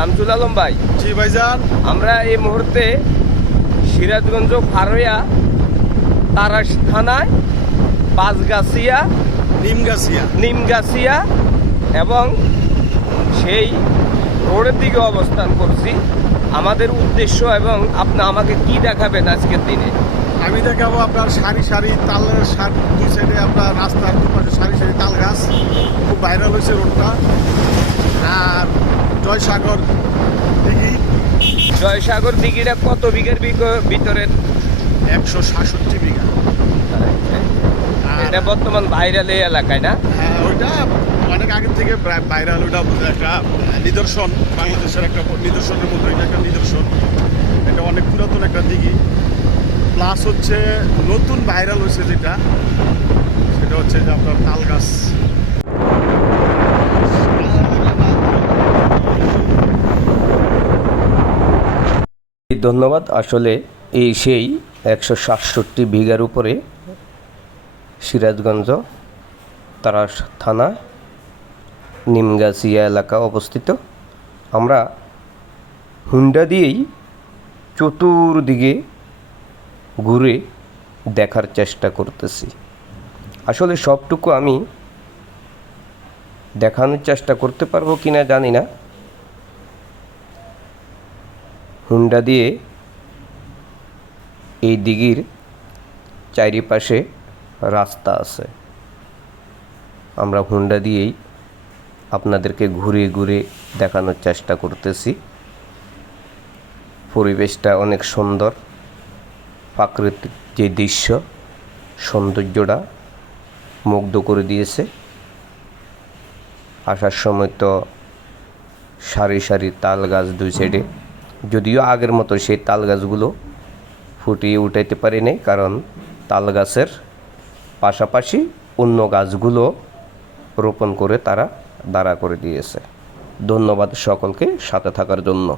শামসুল আলম ভাই। জি ভাইজান। আমরা এই মুহূর্তে সিরাজগঞ্জ ফারোয়া তারাস থানায় পাঁচগাছিয়া নিমগাছিয়া এবং সেই রোডের দিকে অবস্থান করছি। আমাদের উদ্দেশ্য এবং আপনি আমাকে কি দেখাবেন আজকের দিনে? আমি দেখাবো আপনার সারি সারি তালের দুই সাইডে আপনার রাস্তার দুপাশে সারি সারি তাল গাছ, খুব ভাইরাল হয়েছে রোডটা। আর জয়সাগর দিঘি। জয়সাগর দিঘিটা কত বিঘার ভিতরে? 167 বিঘা। এটা বর্তমান ভাইরাল এই এলাকায় না? হ্যাঁ, ওইটা অনেক আগের থেকে ভাইরাল। ওইটা একটা নিদর্শন, বাংলাদেশের একটা নিদর্শনের মতো এটা একটা নিদর্শন। এটা অনেক পুরাতন একটা দিঘি। প্লাস হচ্ছে নতুন ভাইরাল হয়েছে যেটা, সেটা হচ্ছে যে আপনার তাল গাছ। ধন্যবাদ। আসলে এই সেই 167 বিঘার উপরে সিরাজগঞ্জ তারাস থানা নিমগাছিয়া এলাকা অবস্থিত। আমরা হুন্ডা দিয়েই চতুর্দিকে ঘুরে দেখার চেষ্টা করতেছি। আসলে সবটুকু আমি দেখানোর চেষ্টা করতে পারবো কি না জানি না। হুন্ডা দিয়ে এই দিঘির চারিপাশে রাস্তা আছে। আমরা হুন্ডা দিয়েই আপনাদেরকে ঘুরে ঘুরে দেখানোর চেষ্টা করতেছি। পরিবেশটা অনেক সুন্দর, প্রাকৃতিক যে দৃশ্য, সৌন্দর্যটা মুগ্ধ করে দিয়েছে। আসার সময় তো সারি সারি তাল গাছ দুই সাইডে, যদিও আগের মতো সেই তাল গাছগুলো ফুটিয়ে উঠাইতে পারি নাই, কারণ তাল গাছের পাশাপাশি অন্য গাছগুলো রোপণ করে তারা দাঁড়া করে দিয়েছে। ধন্যবাদ সকলকে সাথে থাকার জন্য।